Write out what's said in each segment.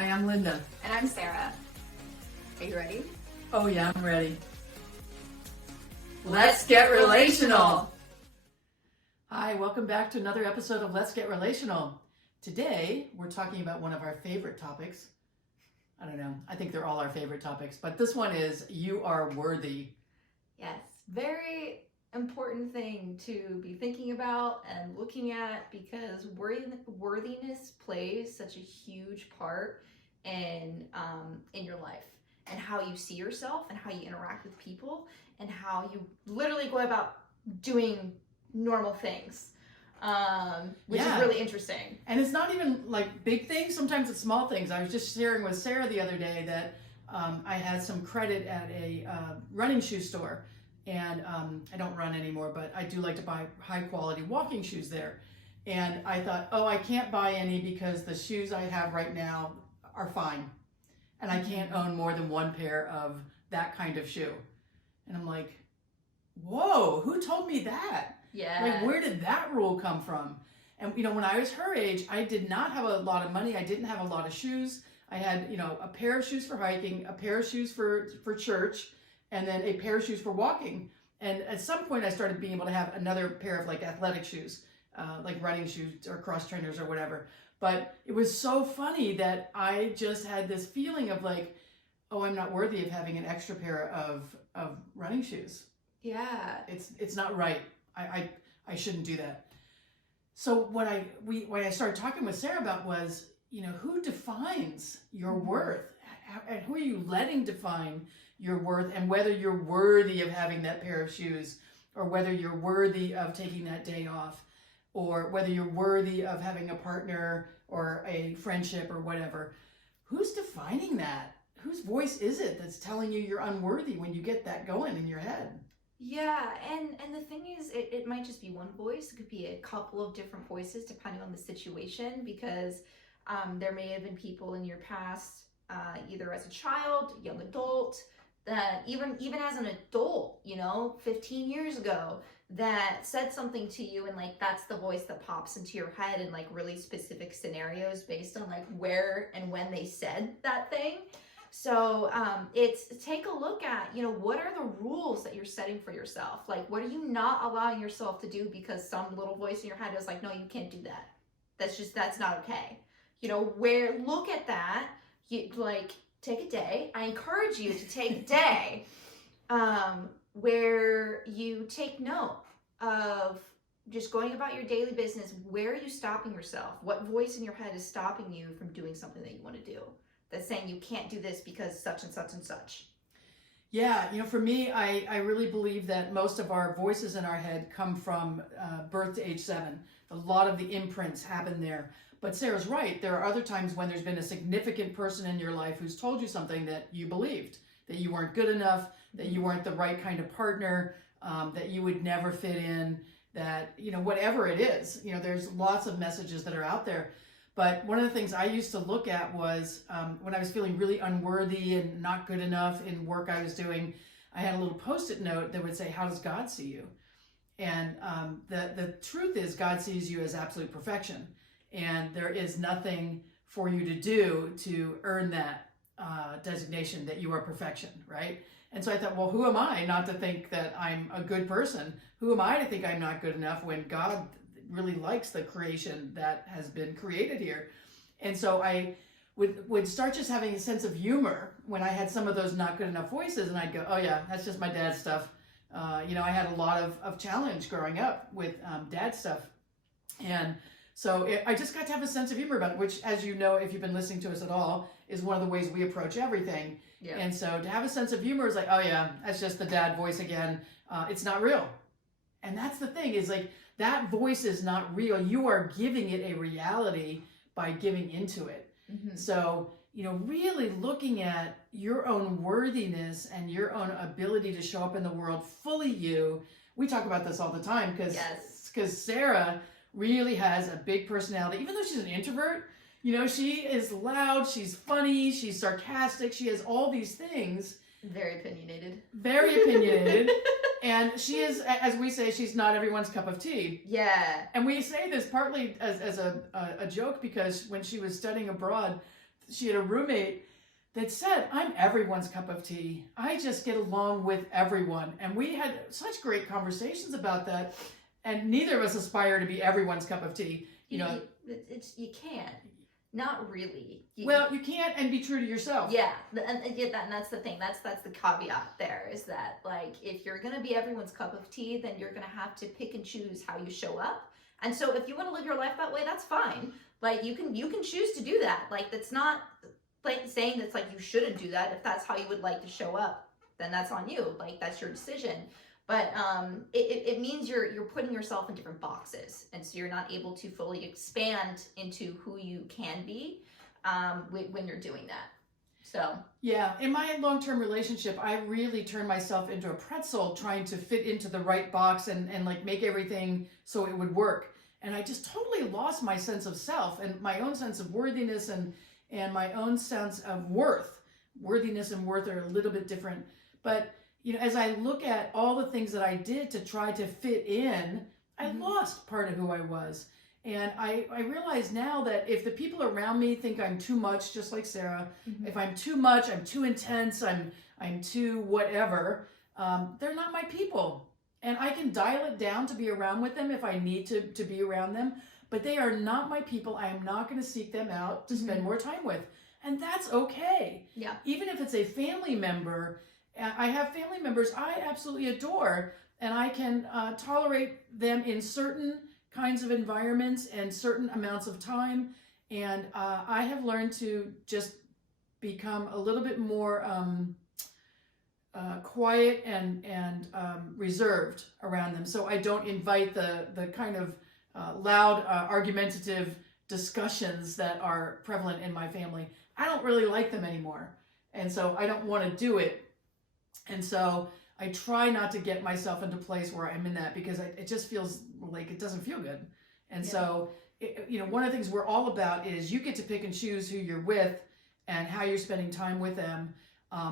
Hi, I'm Linda. And I'm Sarah. Are you ready? Oh yeah, I'm ready. Let's get relational. Hi, welcome back to another episode of Let's Get Relational. Today, we're talking about one of our favorite topics. I don't know, I think they're all our favorite topics, but this one is you are worthy. Yes, very important thing to be thinking about and looking at because worthiness plays such a huge part in your life and how you see yourself and how you interact with people and how you literally go about doing normal things, which is really interesting. And it's not even like big things, sometimes it's small things. I was just sharing with Sarah the other day that I had some credit at a running shoe store. And I don't run anymore, but I do like to buy high quality walking shoes there. And I thought, oh, I can't buy any because the shoes I have right now are fine. And I can't own more than one pair of that kind of shoe. And I'm like, whoa, who told me that? Yeah. Like, where did that rule come from? And, you know, when I was her age, I did not have a lot of money. I didn't have a lot of shoes. I had, you know, a pair of shoes for hiking, a pair of shoes for church, and then a pair of shoes for walking. And at some point I started being able to have another pair of like athletic shoes, like running shoes or cross trainers or whatever. But it was so funny that I just had this feeling of like, oh, I'm not worthy of having an extra pair of running shoes. Yeah. It's not right. I shouldn't do that. So what I started talking with Sarah about was, you know, who defines your worth? And who are you letting define your worth, and whether you're worthy of having that pair of shoes, or whether you're worthy of taking that day off, or whether you're worthy of having a partner or a friendship or whatever. Who's defining that? Whose voice is it that's telling you you're unworthy when you get that going in your head? Yeah, and the thing is, it might just be one voice. It could be a couple of different voices depending on the situation, because there may have been people in your past, either as a child, young adult, that even as an adult, you know, 15 years ago, that said something to you, and like that's the voice that pops into your head in like really specific scenarios based on like where and when they said that thing. So it's take a look at, you know, what are the rules that you're setting for yourself? Like, what are you not allowing yourself to do because some little voice in your head is like, no, you can't do that. That's not okay. You know, look at that. You like take a day. I encourage you to take a day where you take note of just going about your daily business. Where are you stopping yourself? What voice in your head is stopping you from doing something that you want to do? That's saying you can't do this because such and such and such. Yeah, you know, for me, I really believe that most of our voices in our head come from birth to age 7. A lot of the imprints happen there. But Sarah's right. There are other times when there's been a significant person in your life who's told you something that you believed, that you weren't good enough, that you weren't the right kind of partner, that you would never fit in, that, you know, whatever it is, you know, there's lots of messages that are out there. But one of the things I used to look at was when I was feeling really unworthy and not good enough in work I was doing, I had a little Post-it note that would say, how does God see you? And the truth is God sees you as absolute perfection. And there is nothing for you to do to earn that designation that you are perfection, right? And so I thought, well, who am I not to think that I'm a good person? Who am I to think I'm not good enough when God really likes the creation that has been created here? And so I would start just having a sense of humor when I had some of those not good enough voices, and I'd go, oh yeah, that's just my dad's stuff. You know, I had a lot of challenge growing up with dad stuff. And so I just got to have a sense of humor about it, which, as you know, if you've been listening to us at all, is one of the ways we approach everything. Yeah. And so to have a sense of humor is like, oh yeah, that's just the dad voice again. It's not real. And that's the thing, is like, that voice is not real. You are giving it a reality by giving into it. Mm-hmm. So, you know, really looking at your own worthiness and your own ability to show up in the world fully you. We talk about this all the time because Sarah really has a big personality. Even though she's an introvert, you know, she is loud, she's funny, she's sarcastic, she has all these things. Very opinionated. Very opinionated. And she is, as we say, she's not everyone's cup of tea. Yeah. And we say this partly as a joke, because when she was studying abroad, she had a roommate that said, I'm everyone's cup of tea. I just get along with everyone. And we had such great conversations about that. And neither of us aspire to be everyone's cup of tea. You know, you can't. Not really. Well, you can't, and be true to yourself. Yeah, and that's the thing. That's the caveat there, is that like if you're gonna be everyone's cup of tea, then you're gonna have to pick and choose how you show up. And so if you want to live your life that way, that's fine. Like you can choose to do that. Like that's not like saying that's like you shouldn't do that. If that's how you would like to show up, then that's on you. Like that's your decision. But it means you're putting yourself in different boxes, and so you're not able to fully expand into who you can be when you're doing that. So yeah, in my long-term relationship, I really turned myself into a pretzel trying to fit into the right box and like make everything so it would work. And I just totally lost my sense of self and my own sense of worthiness and my own sense of worth. Worthiness and worth are a little bit different. But, you know, as I look at all the things that I did to try to fit in, I lost part of who I was. And I realize now that if the people around me think I'm too much, just like Sarah, if I'm too much, I'm too intense, I'm too whatever, they're not my people. And I can dial it down to be around with them if I need to be around them. But they are not my people. I am not going to seek them out to spend more time with. And that's okay. Yeah. Even if it's a family member, I have family members I absolutely adore, and I can tolerate them in certain kinds of environments and certain amounts of time. And I have learned to just become a little bit more quiet and reserved around them. So I don't invite the kind of loud, argumentative discussions that are prevalent in my family. I don't really like them anymore. And so I don't want to do it. And so I try not to get myself into a place where I'm in that, because it just feels like it doesn't feel good. And so, you know, one of the things we're all about is you get to pick and choose who you're with and how you're spending time with them.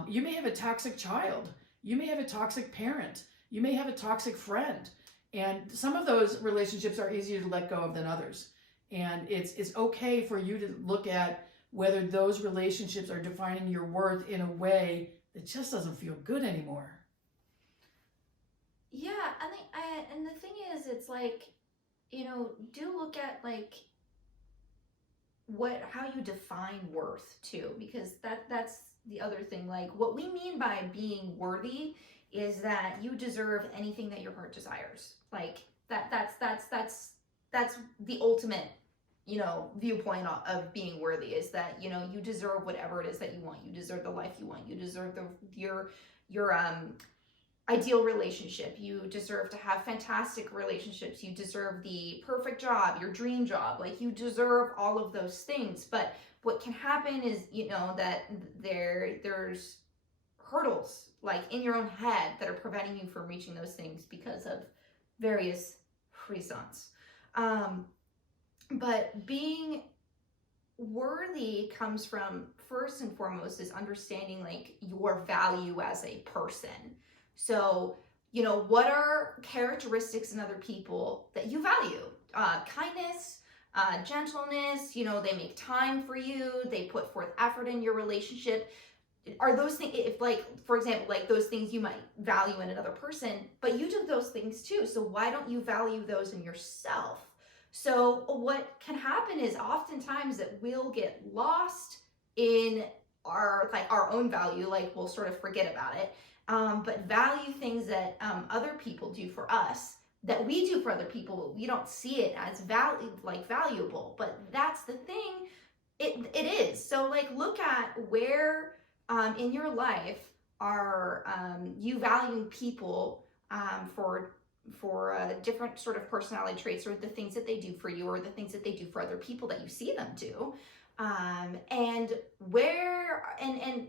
You may have a toxic child. You may have a toxic parent. You may have a toxic friend. And some of those relationships are easier to let go of than others. And it's okay for you to look at whether those relationships are defining your worth in a way that just doesn't feel good anymore. Yeah, I think, and the thing is, it's like, you know, do look at like how you define worth too, because that's the other thing. Like what we mean by being worthy is that you deserve anything that your heart desires. Like that's the ultimate, you know, viewpoint of being worthy, is that, you know, you deserve whatever it is that you want. You deserve the life you want. You deserve your ideal relationship. You deserve to have fantastic relationships. You deserve the perfect job, your dream job. Like you deserve all of those things. But what can happen is, you know, that there's hurdles like in your own head that are preventing you from reaching those things because of various reasons. But being worthy comes from, first and foremost, is understanding like your value as a person. So, you know, what are characteristics in other people that you value? Kindness, gentleness, you know, they make time for you, they put forth effort in your relationship. Are those things, if like, for example, like those things you might value in another person, but you do those things too. So why don't you value those in yourself? So what can happen is oftentimes that we'll get lost in our own value, like we'll sort of forget about it. But value things that other people do for us, that we do for other people. We don't see it as valuable, but that's the thing. It is. So like look at where in your life are you valuing people for different sort of personality traits, or the things that they do for you, or the things that they do for other people that you see them do. And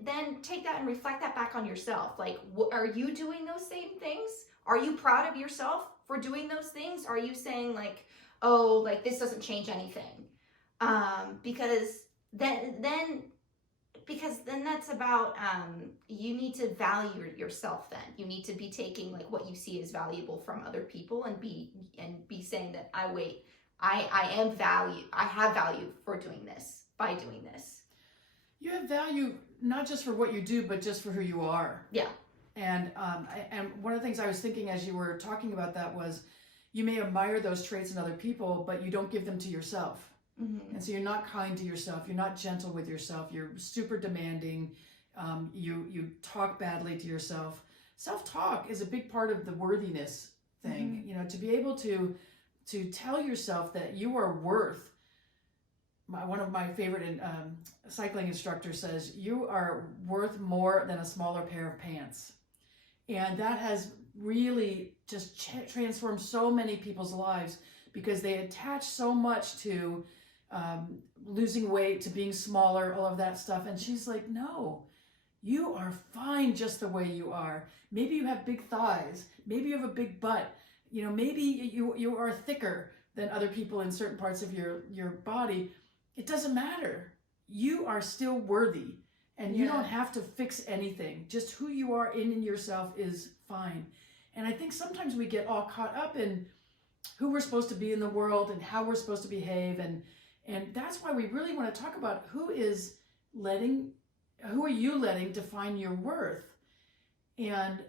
then take that and reflect that back on yourself. Like, are you doing those same things? Are you proud of yourself for doing those things? Are you saying like, oh, like this doesn't change anything? Because then that's about, you need to value yourself. Then you need to be taking like what you see as valuable from other people and be saying that I have value for doing this, by doing this. value not just for what you do, but just for who you are. Yeah. And one of the things I was thinking as you were talking about that was, you may admire those traits in other people, but you don't give them to yourself. Mm-hmm. And so you're not kind to yourself. You're not gentle with yourself. You're super demanding. You talk badly to yourself. Self-talk is a big part of the worthiness thing. Mm-hmm. You know, to be able to tell yourself that you are worth. One of my favorite cycling instructors says, you are worth more than a smaller pair of pants. And that has really just transformed so many people's lives, because they attach so much to losing weight, to being smaller, all of that stuff. And she's like, no, you are fine just the way you are. Maybe you have big thighs. Maybe you have a big butt. You know, maybe you are thicker than other people in certain parts of your body. It doesn't matter. You are still worthy, and you don't have to fix anything. Just who you are in yourself is fine. And I think sometimes we get all caught up in who we're supposed to be in the world and how we're supposed to behave. And that's why we really want to talk about who are you letting define your worth, and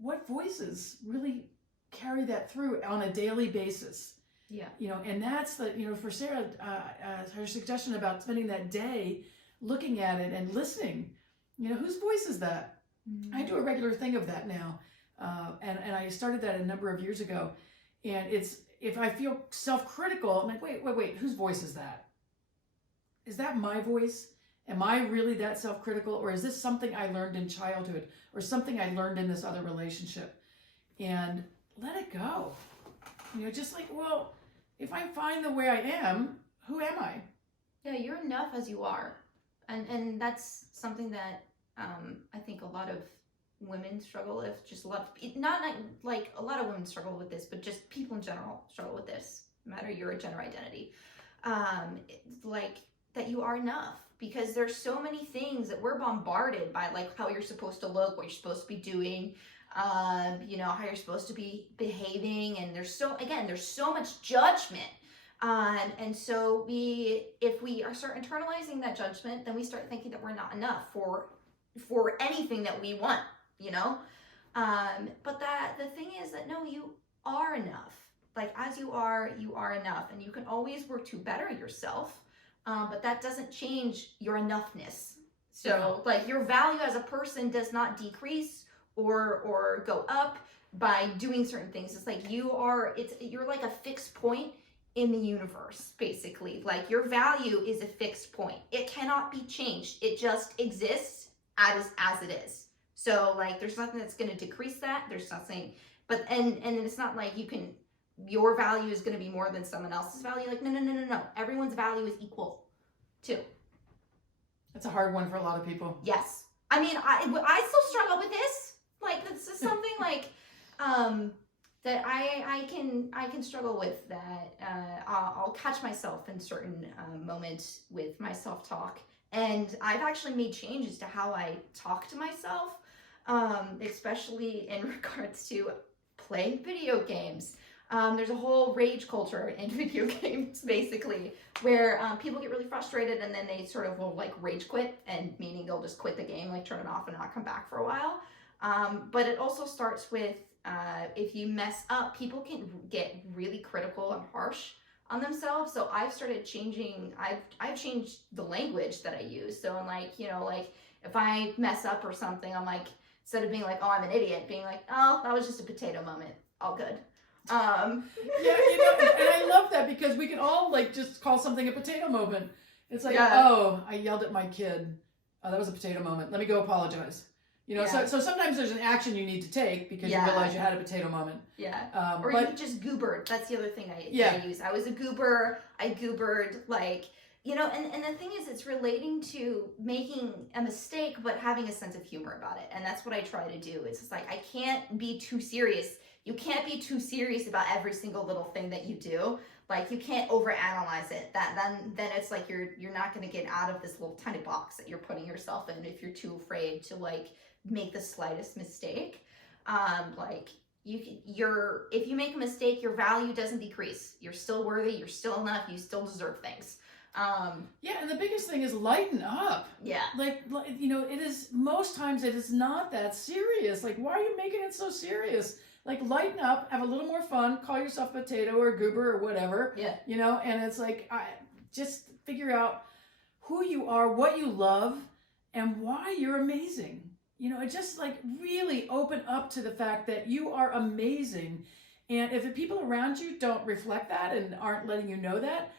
what voices really carry that through on a daily basis. Yeah. You know, and that's for Sarah, her suggestion about spending that day looking at it and listening, you know, whose voice is that? Mm-hmm. I do a regular thing of that now. And I started that a number of years ago. And it's, if I feel self-critical, I'm like, wait, whose voice is that? Is that my voice? Am I really that self-critical? Or is this something I learned in childhood, or something I learned in this other relationship? And let it go. You know, just like, well, if I'm fine the way I am, who am I? Yeah, you're enough as you are. And that's something that I think a lot of women struggle with. Just a lot of, not like a lot of women struggle with this, but just people in general struggle with this, no matter your gender identity. Like that you are enough, because there's so many things that we're bombarded by, like how you're supposed to look, what you're supposed to be doing, you know, how you're supposed to be behaving. And there's so much judgment. And so if we start internalizing that judgment, then we start thinking that we're not enough for anything that we want, you know? But the thing is that no, you are enough. Like as you are enough, and you can always work to better yourself. But that doesn't change your enoughness. So like your value as a person does not decrease or go up by doing certain things. It's like you're like a fixed point in the universe, basically. Like your value is a fixed point. It cannot be changed. It just exists as it is. So like there's nothing that's going to decrease that. There's nothing, but and it's not like your value is going to be more than someone else's value. Like no. Everyone's value is equal too. That's a hard one for a lot of people. Yes. I mean, I still struggle with this. Like this is something like that I can struggle with, that I'll catch myself in certain moments with my self-talk. And I've actually made changes to how I talk to myself, especially in regards to playing video games. There's a whole rage culture in video games, basically, where people get really frustrated and then they sort of will like rage quit, and meaning they'll just quit the game, like turn it off and not come back for a while. But it also starts with if you mess up, people can get really critical and harsh on themselves. So I've started changing, I've changed the language that I use. So I'm like, you know, like if I mess up or something, I'm like, instead of being like, oh, I'm an idiot, being like, oh, that was just a potato moment, all good. Yeah, you know, and I love that, because we can all like just call something a potato moment. It's like, oh, I yelled at my kid. Oh, that was a potato moment. Let me go apologize. You know, so sometimes there's an action you need to take because you realize you had a potato moment. Yeah. Or you just goobered. That's the other thing I use. I was a goober. I goobered, like, you know, and the thing is, it's relating to making a mistake, but having a sense of humor about it. And that's what I try to do. It's just like, I can't be too serious. You can't be too serious about every single little thing that you do. Like, you can't overanalyze it. Then it's like you're not going to get out of this little tiny box that you're putting yourself in if you're too afraid to like make the slightest mistake. Like if you make a mistake, your value doesn't decrease. You're still worthy. You're still enough. You still deserve things. Yeah, and the biggest thing is lighten up. Yeah. Like, it is, most times it is not that serious. Like, why are you making it so serious? Like, lighten up, have a little more fun, call yourself a potato or a goober or whatever. Yeah. And it's like, just figure out who you are, what you love, and why you're amazing. Just like really open up to the fact that you are amazing. And if the people around you don't reflect that and aren't letting you know that,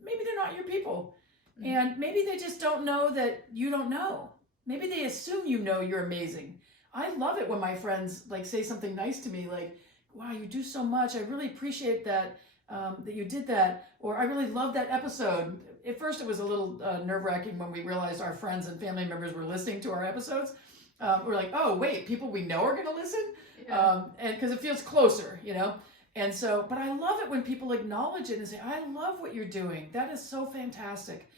maybe they're not your people. Mm-hmm. And maybe they just don't know that you don't know. Maybe they assume you're amazing. I love it when my friends like say something nice to me, like, wow, you do so much. I really appreciate that, that you did that. Or I really love that episode. At first it was a little nerve-wracking when we realized our friends and family members were listening to our episodes. We're like, oh, wait, people we know are going to listen? Yeah. And because it feels closer, And so, but I love it when people acknowledge it and say, I love what you're doing. That is so fantastic.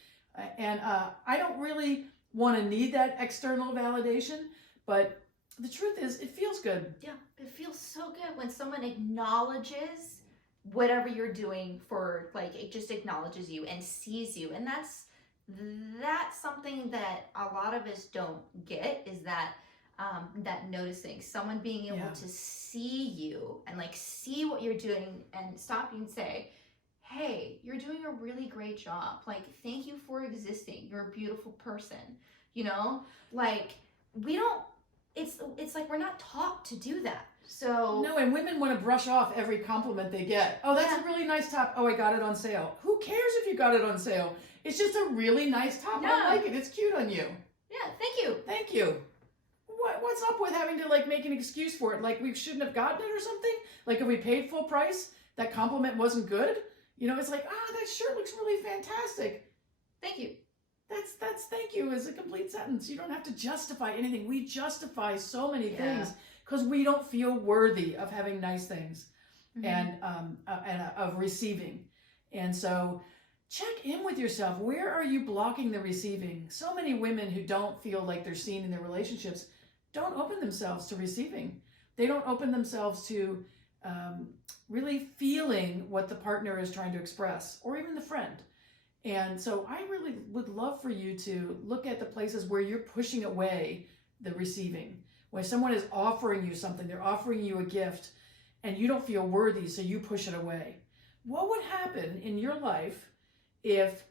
And I don't really want to need that external validation, but the truth is, it feels good. Yeah, it feels so good when someone acknowledges whatever you're doing for, like, it just acknowledges you and sees you. And that's something that a lot of us don't get, is that noticing, someone being able to see you and like see what you're doing and stop you and say, hey, you're doing a really great job. Like, thank you for existing. You're a beautiful person. Like, we don't, it's like we're not taught to do that. So no, and women want to brush off every compliment they get. Oh, that's a really nice top. Oh, I got it on sale. Who cares if you got it on sale? It's just a really nice top. Yeah. I like it. It's cute on you. yeah, thank you. Thank you. What's up with having to like make an excuse for it? Like we shouldn't have gotten it or something? Like if we paid full price, that compliment wasn't good? It's like, that shirt looks really fantastic. Thank you. That's thank you is a complete sentence. You don't have to justify anything. We justify so many things because we don't feel worthy of having nice things and of receiving. And so check in with yourself. Where are you blocking the receiving? So many women who don't feel like they're seen in their relationships don't open themselves to receiving. They don't open themselves to really feeling what the partner is trying to express, or even the friend. And so I really would love for you to look at the places where you're pushing away the receiving. When someone is offering you something, they're offering you a gift, and you don't feel worthy, so you push it away. What would happen in your life if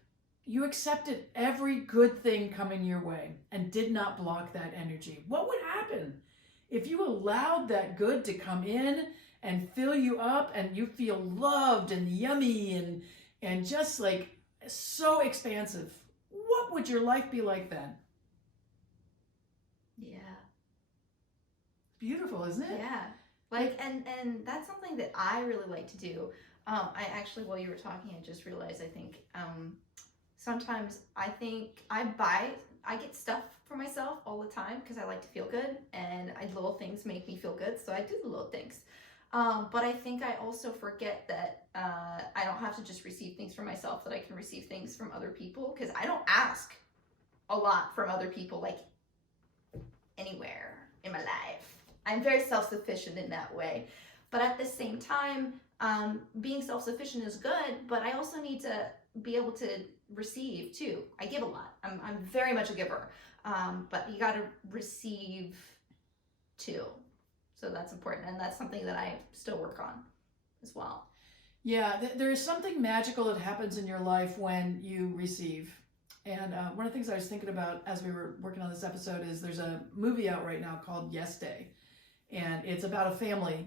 you accepted every good thing coming your way and did not block that energy? What would happen if you allowed that good to come in and fill you up and you feel loved and yummy and just like so expansive? What would your life be like then? Yeah. Beautiful, isn't it? Yeah. Like, and that's something that I really like to do. I actually, while you were talking, I just realized, I think, sometimes I think I get stuff for myself all the time because I like to feel good, and little things make me feel good, so I do the little things. But I think I also forget that I don't have to just receive things from myself, that I can receive things from other people, because I don't ask a lot from other people, like, anywhere in my life. I'm very self-sufficient in that way. But at the same time, being self-sufficient is good, but I also need to be able to receive too. I give a lot. I'm very much a giver. But you got to receive too. So that's important, and that's something that I still work on as well. Yeah, there is something magical that happens in your life when you receive. And one of the things I was thinking about as we were working on this episode is there's a movie out right now called Yes Day. And it's about a family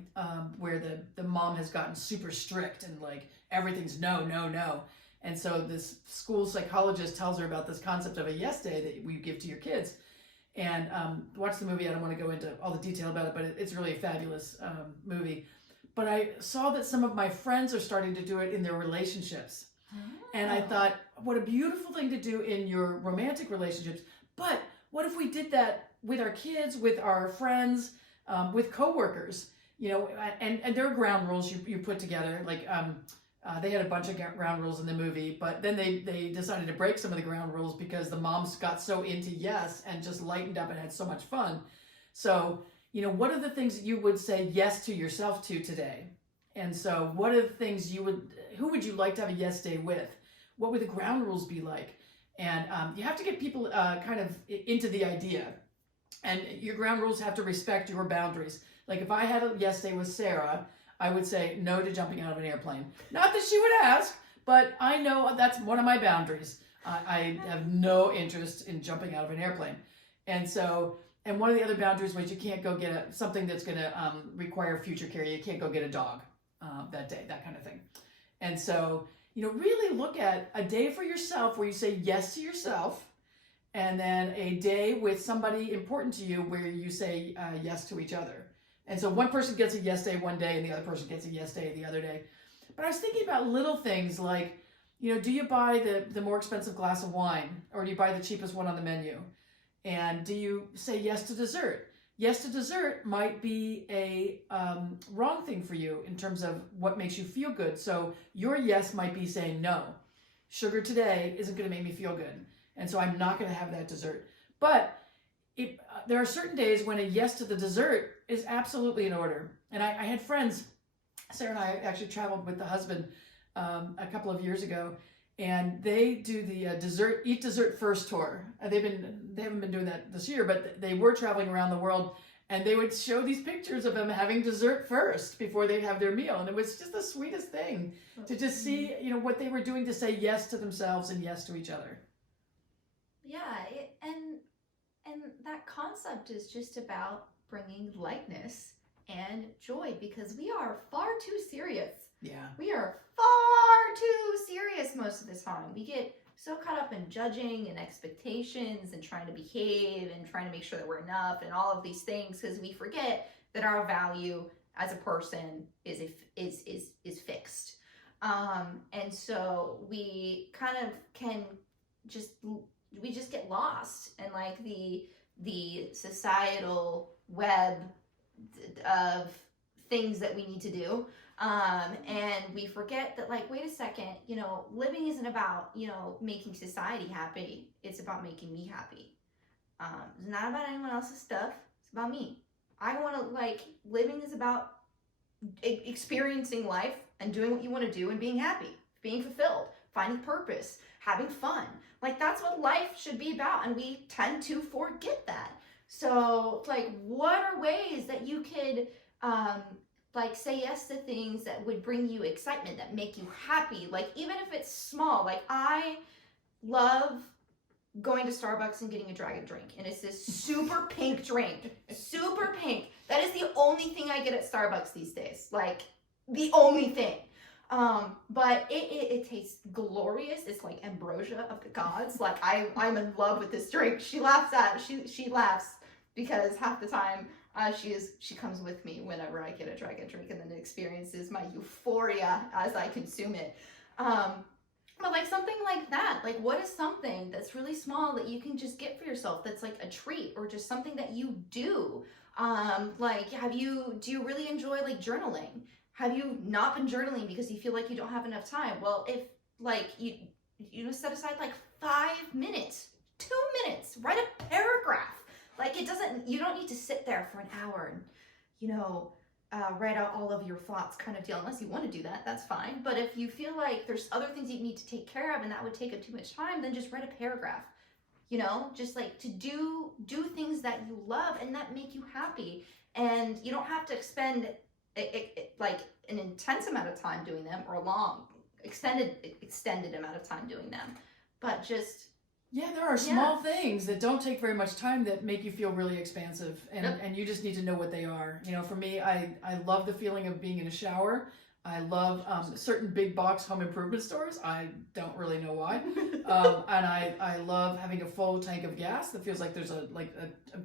where the mom has gotten super strict and like everything's no, no, no. And so this school psychologist tells her about this concept of a yes day that we give to your kids. And watch the movie. I don't want to go into all the detail about it, but it's really a fabulous movie. But I saw that some of my friends are starting to do it in their relationships. Oh. And I thought, what a beautiful thing to do in your romantic relationships. But what if we did that with our kids, with our friends, with coworkers? And there are ground rules you put together. Like they had a bunch of ground rules in the movie, but then they decided to break some of the ground rules because the moms got so into yes and just lightened up and had so much fun. So, what are the things that you would say yes to yourself to today? And so what are the things who would you like to have a yes day with? what would the ground rules be like? And you have to get people kind of into the idea. And your ground rules have to respect your boundaries. Like if I had a yes day with Sarah, I would say no to jumping out of an airplane. Not that she would ask, but I know that's one of my boundaries. I have no interest in jumping out of an airplane. And so, and one of the other boundaries was you can't go get something that's going to require future care. You can't go get a dog that day, that kind of thing. And so, really look at a day for yourself where you say yes to yourself, and then a day with somebody important to you where you say yes to each other. And so one person gets a yes day one day and the other person gets a yes day the other day. But I was thinking about little things like, do you buy the more expensive glass of wine, or do you buy the cheapest one on the menu? And do you say yes to dessert? Yes to dessert might be a wrong thing for you in terms of what makes you feel good. So your yes might be saying no. Sugar today isn't going to make me feel good, and so I'm not going to have that dessert. But there are certain days when a yes to the dessert is absolutely in order. And I had friends, Sarah and I actually traveled with the husband a couple of years ago, and they do the eat dessert first tour. They haven't been doing that this year, but they were traveling around the world, and they would show these pictures of them having dessert first before they'd have their meal. And it was just the sweetest thing to just see, what they were doing to say yes to themselves and yes to each other. Yeah, and that concept is just about bringing lightness and joy, because we are far too serious. Yeah. We are far too serious most of the time. We get so caught up in judging and expectations and trying to behave and trying to make sure that we're enough and all of these things, because we forget that our value as a person is fixed. And so we kind of we just get lost in like the societal web of things that we need to do. And we forget that, like, wait a second, living isn't about, making society happy. It's about making me happy. It's not about anyone else's stuff. It's about me. I want to, living is about experiencing life and doing what you want to do and being happy, being fulfilled, finding purpose, having fun. Like, that's what life should be about. And we tend to forget that. So, what are ways that you could, say yes to things that would bring you excitement, that make you happy? Even if it's small, I love going to Starbucks and getting a dragon drink. And it's this super pink drink, super pink. That is the only thing I get at Starbucks these days. The only thing. But it tastes glorious. It's like ambrosia of the gods. I'm in love with this drink. She laughs because half the time she comes with me whenever I get a dragon drink, and then experiences my euphoria as I consume it. But something like that, what is something that's really small that you can just get for yourself that's a treat, or just something that you do? Do you really enjoy journaling? Have you not been journaling because you feel like you don't have enough time? Well, if you set aside 5 minutes, 2 minutes, write a paragraph. You don't need to sit there for an hour and, write out all of your thoughts kind of deal. Unless you want to do that, that's fine. But if you feel like there's other things you need to take care of and that would take up too much time, then just write a paragraph. Just to do things that you love and that make you happy. And you don't have to expend an intense amount of time doing them, or a long, extended amount of time doing them. But just... Yeah, there are small things that don't take very much time that make you feel really expansive, and you just need to know what they are. For me, I love the feeling of being in a shower. I love certain big box home improvement stores. I don't really know why. And I love having a full tank of gas. That feels like there's a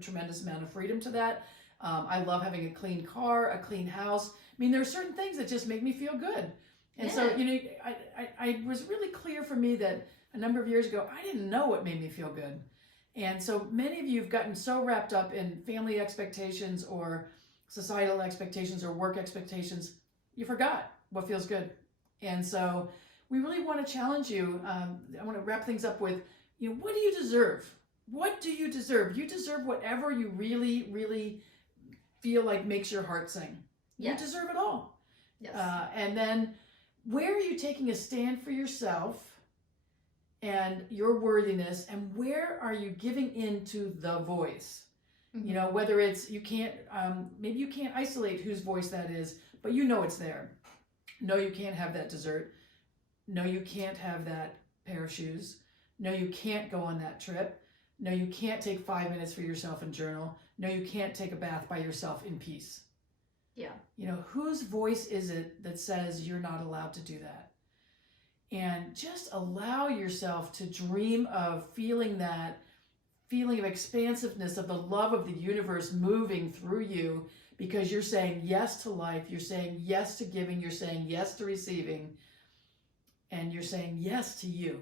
tremendous amount of freedom to that. I love having a clean car, a clean house. There are certain things that just make me feel good. And so, I was really clear for me that a number of years ago, I didn't know what made me feel good. And so many of you have gotten so wrapped up in family expectations or societal expectations or work expectations, you forgot what feels good. And so we really want to challenge you. I want to wrap things up with, what do you deserve? What do you deserve? You deserve whatever you really, really feel like makes your heart sing. Yes. You deserve it all. Yes. And then where are you taking a stand for yourself and your worthiness, and where are you giving into the voice? Mm-hmm. You know, whether it's, you can't, maybe you can't isolate whose voice that is, but you know it's there. No, you can't have that dessert. No, you can't have that pair of shoes. No, you can't go on that trip. No, you can't take 5 minutes for yourself and journal. No, you can't take a bath by yourself in peace. Yeah. You know, whose voice is it that says you're not allowed to do that? And just allow yourself to dream of feeling that feeling of expansiveness, of the love of the universe moving through you, because you're saying yes to life, you're saying yes to giving, you're saying yes to receiving, and you're saying yes to you,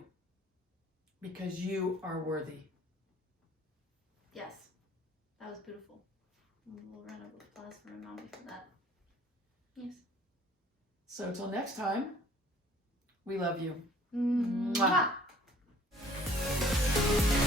because you are worthy. Yes, that was beautiful. We'll round of applause for my mommy for that. Yes. So till next time, we love you. Mwah. Mwah.